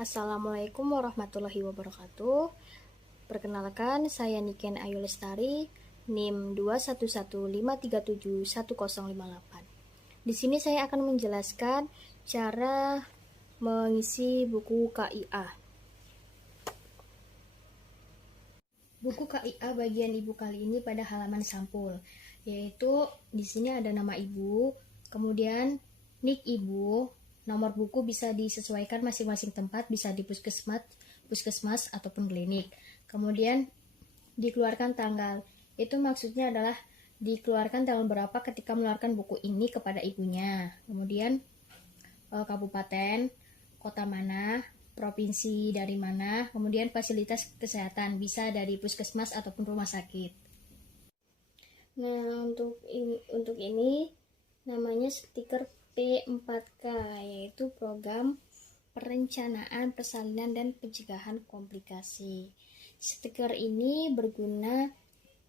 Assalamualaikum warahmatullahi wabarakatuh. Perkenalkan, saya Niken Ayu Lestari, NIM 21153710058. Di sini saya akan menjelaskan cara mengisi buku KIA. Buku KIA bagian ibu kali ini pada halaman sampul, yaitu di sini ada nama ibu, kemudian nik ibu. Nomor buku bisa disesuaikan masing-masing tempat, bisa di puskesmas ataupun klinik. Kemudian dikeluarkan tanggal. Itu maksudnya adalah dikeluarkan tanggal berapa ketika mengeluarkan buku ini kepada ibunya. Kemudian kabupaten, kota mana, provinsi dari mana, kemudian fasilitas kesehatan bisa dari puskesmas ataupun rumah sakit. Nah, untuk ini namanya stiker P4K, yaitu program perencanaan persalinan dan pencegahan komplikasi. Stiker ini berguna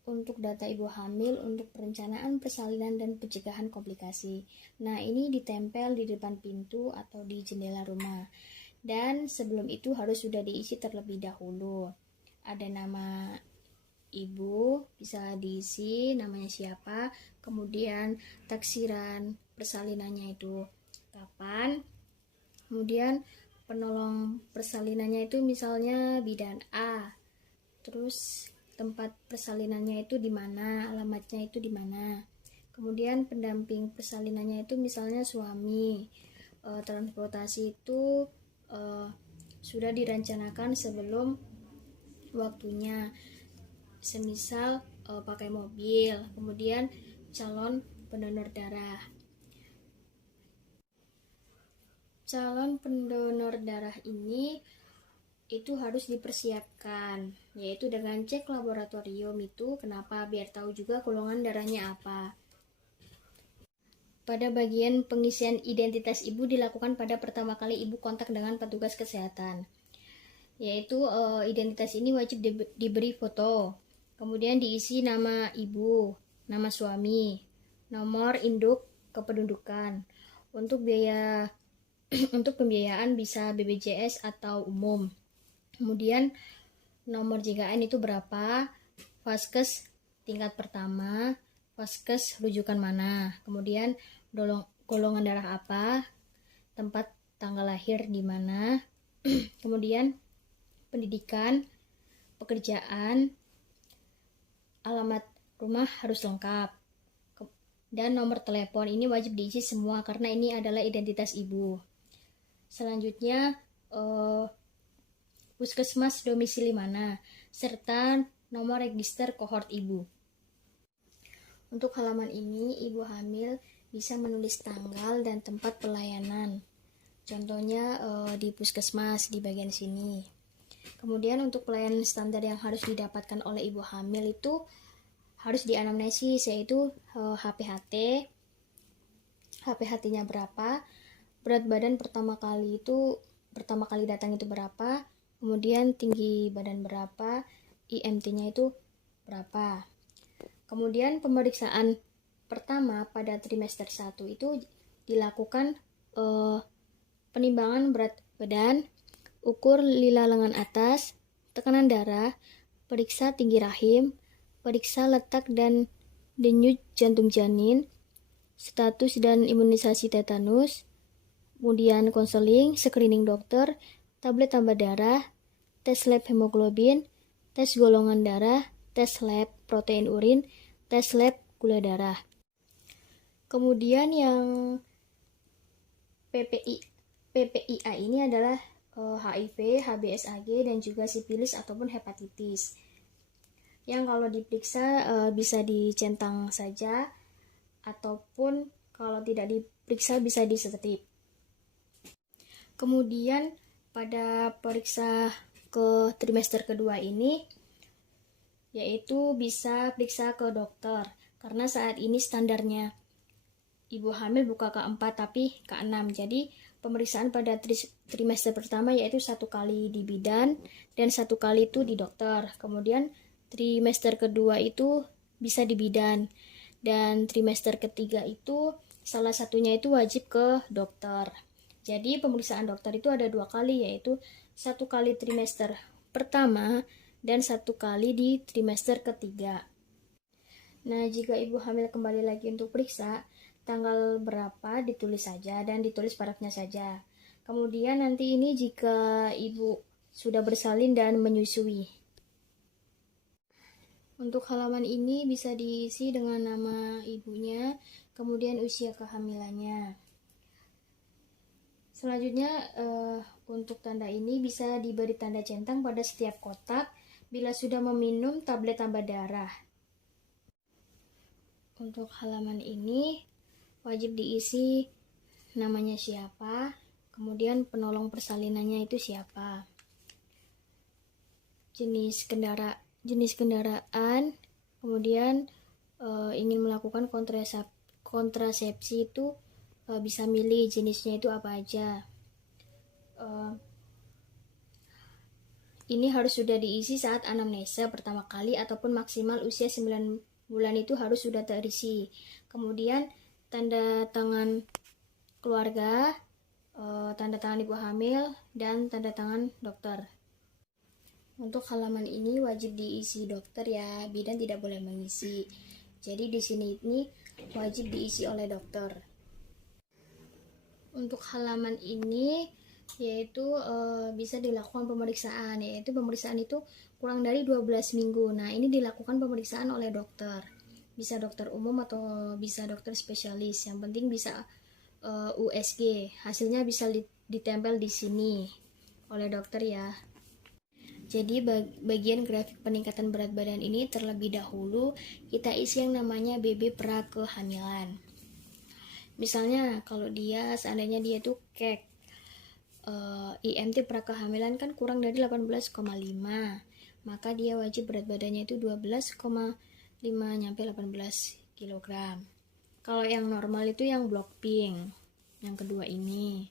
untuk data ibu hamil untuk perencanaan persalinan dan pencegahan komplikasi. Nah, ini ditempel di depan pintu atau di jendela rumah. Dan sebelum itu harus sudah diisi terlebih dahulu. Ada nama ibu, bisa diisi namanya siapa, kemudian taksiran persalinannya itu kapan, kemudian penolong persalinannya itu misalnya bidan A, terus tempat persalinannya itu di mana, alamatnya itu di mana, kemudian pendamping persalinannya itu misalnya suami, transportasi itu sudah direncanakan sebelum waktunya, semisal pakai mobil. Kemudian calon pendonor darah. Calon pendonor darah ini itu harus dipersiapkan, yaitu dengan cek laboratorium itu. Kenapa? Biar tahu juga golongan darahnya apa. Pada bagian pengisian identitas ibu dilakukan pada pertama kali ibu kontak dengan petugas kesehatan, yaitu identitas ini wajib diberi foto. Kemudian diisi nama ibu, nama suami, nomor induk kependudukan. Untuk biaya untuk pembiayaan bisa BPJS atau umum. Kemudian nomor JKN itu berapa, vaskes tingkat pertama, vaskes rujukan mana, kemudian golongan darah apa, tempat tanggal lahir di mana, kemudian pendidikan, pekerjaan, alamat rumah harus lengkap, dan nomor telepon ini wajib diisi semua karena ini adalah identitas ibu. Selanjutnya puskesmas domisili mana, serta nomor register kohort ibu. Untuk halaman ini, ibu hamil bisa menulis tanggal dan tempat pelayanan. Contohnya di puskesmas di bagian sini. Kemudian untuk pelayanan standar yang harus didapatkan oleh ibu hamil itu harus dianamnesis, yaitu HPHT. HPHT-nya berapa, berat badan pertama kali datang itu berapa, kemudian tinggi badan berapa, IMT-nya itu berapa. Kemudian pemeriksaan pertama pada trimester 1 itu dilakukan penimbangan berat badan, ukur lila lengan atas, tekanan darah, periksa tinggi rahim, periksa letak dan denyut jantung janin, status dan imunisasi tetanus, kemudian konseling, screening dokter, tablet tambah darah, tes lab hemoglobin, tes golongan darah, tes lab protein urin, tes lab gula darah. Kemudian yang PPIA ini adalah HIV, HBsAg, dan juga sifilis ataupun hepatitis. Yang kalau diperiksa bisa dicentang saja, ataupun kalau tidak diperiksa bisa disetip. Kemudian pada periksa ke trimester kedua ini, yaitu bisa periksa ke dokter, karena saat ini standarnya ibu hamil bukan K4 tapi K6. Jadi pemeriksaan pada trimester pertama yaitu 1 kali di bidan dan 1 kali itu di dokter. Kemudian trimester kedua itu bisa di bidan, dan trimester ketiga itu salah satunya itu wajib ke dokter. Jadi pemeriksaan dokter itu ada 2 kali, yaitu 1 kali trimester pertama dan 1 kali di trimester ketiga. Nah, jika ibu hamil kembali lagi untuk periksa, tanggal berapa ditulis saja dan ditulis parafnya saja. Kemudian nanti ini jika ibu sudah bersalin dan menyusui. Untuk halaman ini bisa diisi dengan nama ibunya, kemudian usia kehamilannya. Selanjutnya, untuk tanda ini bisa diberi tanda centang pada setiap kotak bila sudah meminum tablet tambah darah. Untuk halaman ini wajib diisi namanya siapa, kemudian penolong persalinannya itu siapa, jenis kendaraan, kemudian ingin melakukan kontrasepsi itu bisa milih jenisnya itu apa aja. Ini harus sudah diisi saat anamnesa pertama kali ataupun maksimal usia 9 bulan itu harus sudah terisi. Kemudian tanda tangan keluarga, tanda tangan ibu hamil, dan tanda tangan dokter. Untuk halaman ini wajib diisi dokter ya, bidan tidak boleh mengisi. Jadi di sini ini wajib diisi oleh dokter. Untuk halaman ini yaitu bisa dilakukan pemeriksaan, yaitu pemeriksaan itu kurang dari 12 minggu. Nah, ini dilakukan pemeriksaan oleh dokter. Bisa dokter umum atau bisa dokter spesialis. Yang penting bisa USG. Hasilnya bisa ditempel di sini oleh dokter ya. Jadi bagian grafik peningkatan berat badan ini terlebih dahulu kita isi yang namanya BB prakehamilan. Misalnya kalau seandainya dia tuh kek, IMT prakehamilan kan kurang dari 18,5, maka dia wajib berat badannya itu 12,5 sampai 18 kg. Kalau yang normal itu yang block pink, yang kedua ini.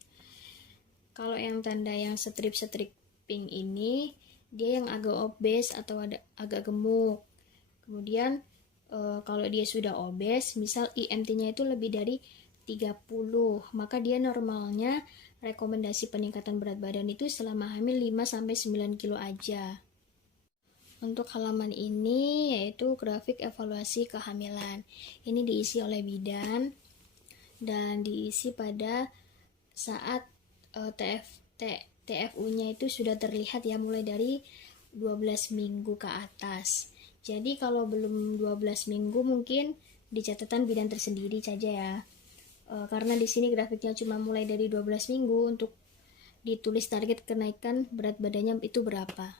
Kalau yang tanda yang strip pink ini, dia yang agak obes atau agak gemuk. Kemudian kalau dia sudah obes, misal IMT-nya itu lebih dari 30, maka dia normalnya rekomendasi peningkatan berat badan itu selama hamil 5-9 kilo aja. Untuk halaman ini yaitu grafik evaluasi kehamilan. Ini diisi oleh bidan dan diisi pada saat TFU-nya itu sudah terlihat ya, mulai dari 12 minggu ke atas. Jadi kalau belum 12 minggu mungkin di catatan bidan tersendiri saja ya. Karena di sini grafiknya cuma mulai dari 12 minggu, untuk ditulis target kenaikan berat badannya itu berapa.